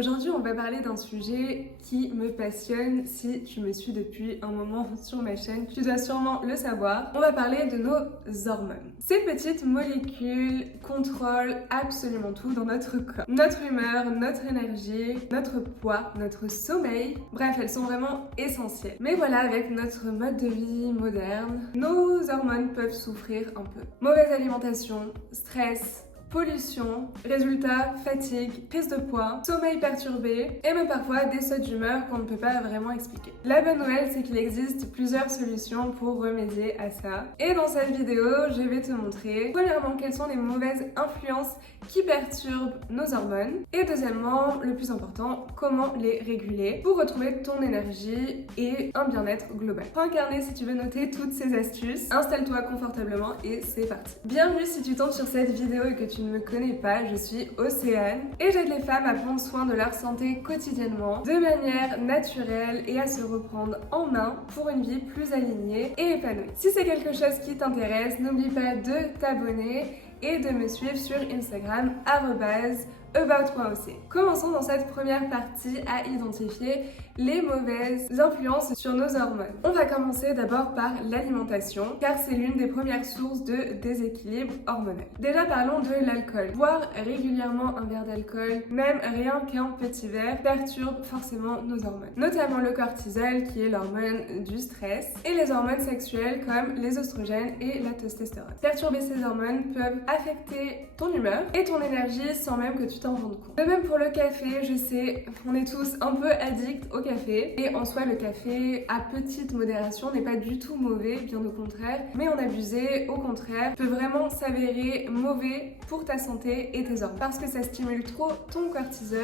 Aujourd'hui, on va parler d'un sujet qui me passionne. Si tu me suis depuis un moment sur ma chaîne, tu dois sûrement le savoir. On va parler de nos hormones. Ces petites molécules contrôlent absolument tout dans notre corps. Notre humeur, notre énergie, notre poids, notre sommeil. Bref, elles sont vraiment essentielles. Mais voilà, avec notre mode de vie moderne, nos hormones peuvent souffrir un peu. Mauvaise alimentation, stress, pollution, résultat, fatigue, prise de poids, sommeil perturbé et même parfois des sautes d'humeur qu'on ne peut pas vraiment expliquer. La bonne nouvelle, c'est qu'il existe plusieurs solutions pour remédier à ça. Et dans cette vidéo, je vais te montrer premièrement quelles sont les mauvaises influences qui perturbent nos hormones et deuxièmement, le plus important, comment les réguler pour retrouver ton énergie et un bien-être global. Prends un carnet si tu veux noter toutes ces astuces, installe-toi confortablement et c'est parti. Bienvenue si tu tombes sur cette vidéo et que tu ne me connais pas, je suis Océane et j'aide les femmes à prendre soin de leur santé quotidiennement de manière naturelle et à se reprendre en main pour une vie plus alignée et épanouie. Si c'est quelque chose qui t'intéresse, n'oublie pas de t'abonner et de me suivre sur Instagram @about.oc. Commençons dans cette première partie à identifier les mauvaises influences sur nos hormones. On va commencer d'abord par l'alimentation car c'est l'une des premières sources de déséquilibre hormonal. Déjà parlons de l'alcool. Boire régulièrement un verre d'alcool, même rien qu'un petit verre, perturbe forcément nos hormones. Notamment le cortisol qui est l'hormone du stress et les hormones sexuelles comme les oestrogènes et la testostérone. Perturber ces hormones peuvent affecter ton humeur et ton énergie sans même que tu t'en rendes compte. De même pour le café, je sais, on est tous un peu addicts au café et en soi le café à petite modération n'est pas du tout mauvais, bien au contraire, mais en abuser au contraire peut vraiment s'avérer mauvais pour ta santé et tes hormones parce que ça stimule trop ton cortisol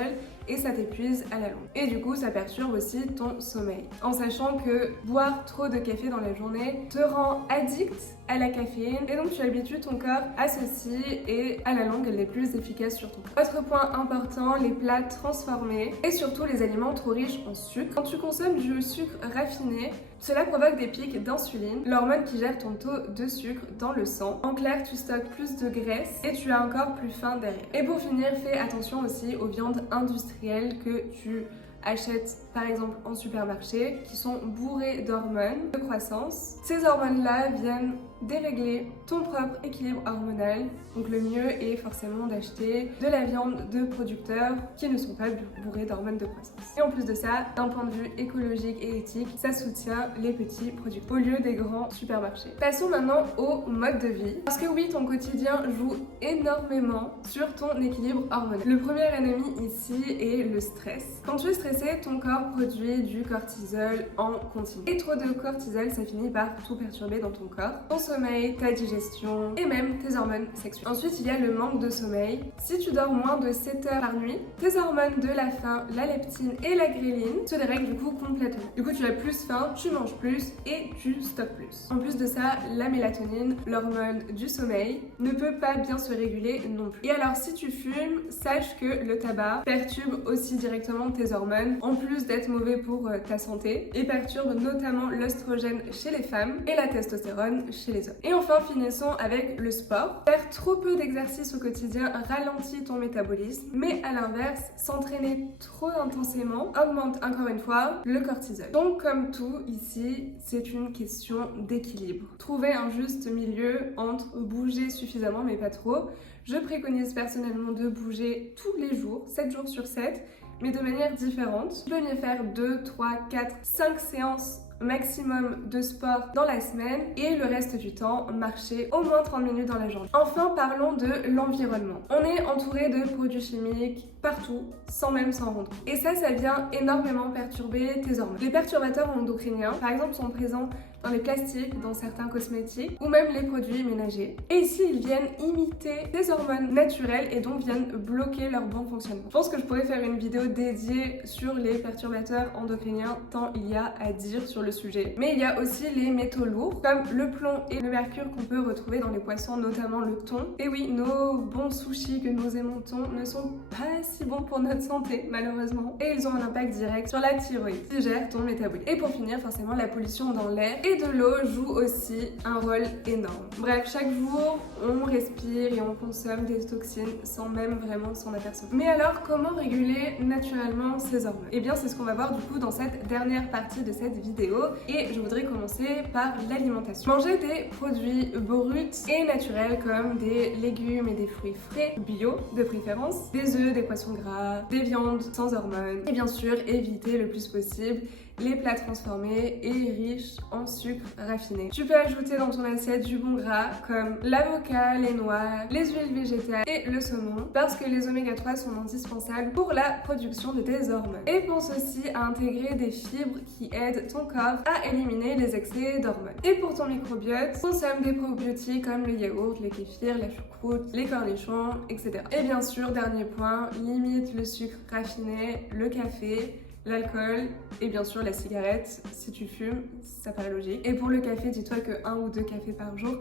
et ça t'épuise à la longue. Et du coup, ça perturbe aussi ton sommeil. En sachant que boire trop de café dans la journée te rend addict à la caféine et donc tu habitues ton corps à ceci et à la longue, elle est plus efficace sur ton corps. Autre point important, les plats transformés et surtout les aliments trop riches en sucre. Quand tu consommes du sucre raffiné, cela provoque des pics d'insuline, l'hormone qui gère ton taux de sucre dans le sang. En clair, tu stockes plus de graisse et tu as un corps plus fin derrière. Et pour finir, fais attention aussi aux viandes industrielles que tu achètes par exemple en supermarché qui sont bourrées d'hormones de croissance. Ces hormones-là viennent dérégler ton propre équilibre hormonal. Donc le mieux est forcément d'acheter de la viande de producteurs qui ne sont pas bourrés d'hormones de croissance. Et en plus de ça, d'un point de vue écologique et éthique, ça soutient les petits producteurs au lieu des grands supermarchés. Passons maintenant au mode de vie. Parce que oui, ton quotidien joue énormément sur ton équilibre hormonal. Le premier ennemi ici est le stress. Quand tu es stressé, ton corps produit du cortisol en continu. Et trop de cortisol, ça finit par tout perturber dans ton corps. Ton sommeil, ta digestion et même tes hormones sexuelles. Ensuite, il y a le manque de sommeil. Si tu dors moins de 7 heures par nuit, tes hormones de la faim, la leptine et la gréline se dérèglent du coup complètement. Du coup, tu as plus faim, tu manges plus et tu stockes plus. En plus de ça, la mélatonine, l'hormone du sommeil, ne peut pas bien se réguler non plus. Et alors, si tu fumes, sache que le tabac perturbe aussi directement tes hormones, en plus d'être mauvais pour ta santé, et perturbe notamment l'œstrogène chez les femmes et la testostérone chez les hommes. Et enfin, finissons avec le sport. Faire trop peu d'exercice au quotidien ralentit ton métabolisme, mais à l'inverse, s'entraîner trop intensément augmente encore une fois le cortisol. Donc comme tout ici, c'est une question d'équilibre. Trouver un juste milieu entre bouger suffisamment mais pas trop. Je préconise personnellement de bouger tous les jours, 7 jours sur 7, mais de manière différente. Tu peux mieux faire 2, 3, 4, 5 séances maximum de sport dans la semaine et le reste du temps marcher au moins 30 minutes dans la journée. Enfin, parlons de l'environnement. On est entouré de produits chimiques partout sans même s'en rendre compte. Et ça vient énormément perturber tes hormones. Les perturbateurs endocriniens, par exemple, sont présents dans les plastiques, dans certains cosmétiques ou même les produits ménagers. Et ici, ils viennent imiter tes hormones naturelles et donc viennent bloquer leur bon fonctionnement. Je pense que je pourrais faire une vidéo dédiée sur les perturbateurs endocriniens tant il y a à dire sur le sujet. Mais il y a aussi les métaux lourds comme le plomb et le mercure qu'on peut retrouver dans les poissons, notamment le thon. Et oui, nos bons sushis que nous aimons thon ne sont pas si bons pour notre santé malheureusement et ils ont un impact direct sur la thyroïde qui gère ton métabolisme. Et pour finir, forcément la pollution dans l'air Et de l'eau joue aussi un rôle énorme. Bref, chaque jour, on respire et on consomme des toxines sans même vraiment s'en apercevoir. Mais alors, comment réguler naturellement ces hormones? Eh bien, c'est ce qu'on va voir du coup dans cette dernière partie de cette vidéo. Et je voudrais commencer par l'alimentation. Manger des produits bruts et naturels comme des légumes et des fruits frais, bio de préférence, des œufs, des poissons gras, des viandes sans hormones. Et bien sûr, éviter le plus possible les plats transformés et riches en sucre raffiné. Tu peux ajouter dans ton assiette du bon gras comme l'avocat, les noix, les huiles végétales et le saumon parce que les oméga 3 sont indispensables pour la production de tes hormones. Et pense aussi à intégrer des fibres qui aident ton corps à éliminer les excès d'hormones. Et pour ton microbiote, consomme des probiotiques comme le yaourt, le kéfir, la choucroute, les cornichons, etc. Et bien sûr, dernier point, limite le sucre raffiné, le café, l'alcool et bien sûr la cigarette. Si tu fumes, ça paraît logique. Et pour le café, dis-toi que 1 ou 2 cafés par jour,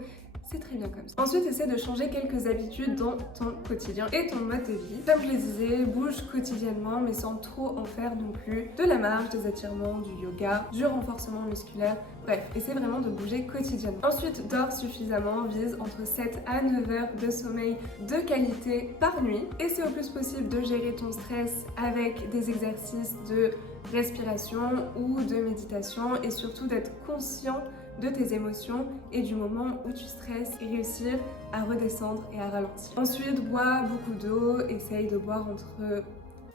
c'est très bien comme ça. Ensuite, essaie de changer quelques habitudes dans ton quotidien et ton mode de vie. Comme je le disais, bouge quotidiennement mais sans trop en faire non plus. De la marche, des étirements, du yoga, du renforcement musculaire. Bref, essaie vraiment de bouger quotidiennement. Ensuite, dors suffisamment, vise entre 7 à 9 heures de sommeil de qualité par nuit. Essaie au plus possible de gérer ton stress avec des exercices de respiration ou de méditation et surtout d'être conscient de tes émotions et du moment où tu stresses et réussir à redescendre et à ralentir. Ensuite, bois beaucoup d'eau, essaye de boire entre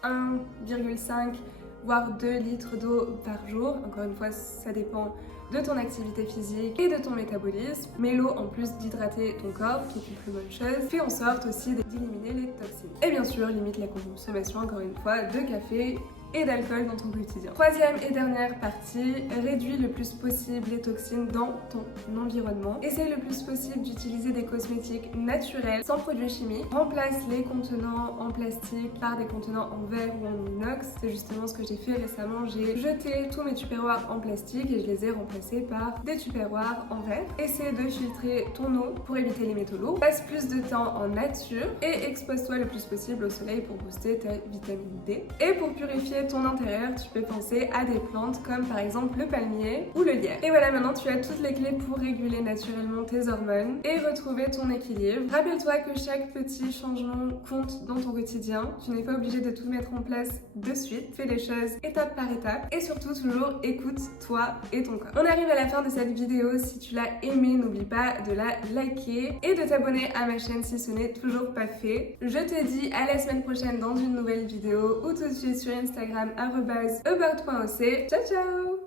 1,5 voire 2 litres d'eau par jour. Encore une fois, ça dépend de ton activité physique et de ton métabolisme. Mais l'eau, en plus d'hydrater ton corps, qui est une plus bonne chose, fait en sorte aussi d'éliminer les toxines. Et bien sûr, limite la consommation, encore une fois, de café et d'alcool dans ton quotidien. Troisième et dernière partie, réduis le plus possible les toxines dans ton environnement. Essaye le plus possible d'utiliser des cosmétiques naturels sans produits chimiques. Remplace les contenants en plastique par des contenants en verre ou en inox. C'est justement ce que j'ai fait récemment. J'ai jeté tous mes tupperwares en plastique et je les ai remplacés par des tupperwares en verre. Essaie de filtrer ton eau pour éviter les métaux lourds. Passe plus de temps en nature et expose-toi le plus possible au soleil pour booster ta vitamine D. Et pour purifier ton intérieur, tu peux penser à des plantes comme par exemple le palmier ou le lierre. Et voilà, maintenant tu as toutes les clés pour réguler naturellement tes hormones et retrouver ton équilibre. Rappelle-toi que chaque petit changement compte dans ton quotidien. Tu n'es pas obligé de tout mettre en place de suite. Fais les choses étape par étape et surtout toujours écoute toi et ton corps. On arrive à la fin de cette vidéo. Si tu l'as aimée, n'oublie pas de la liker et de t'abonner à ma chaîne si ce n'est toujours pas fait. Je te dis à la semaine prochaine dans une nouvelle vidéo ou tout de suite sur Instagram @about.oc. Ciao ciao.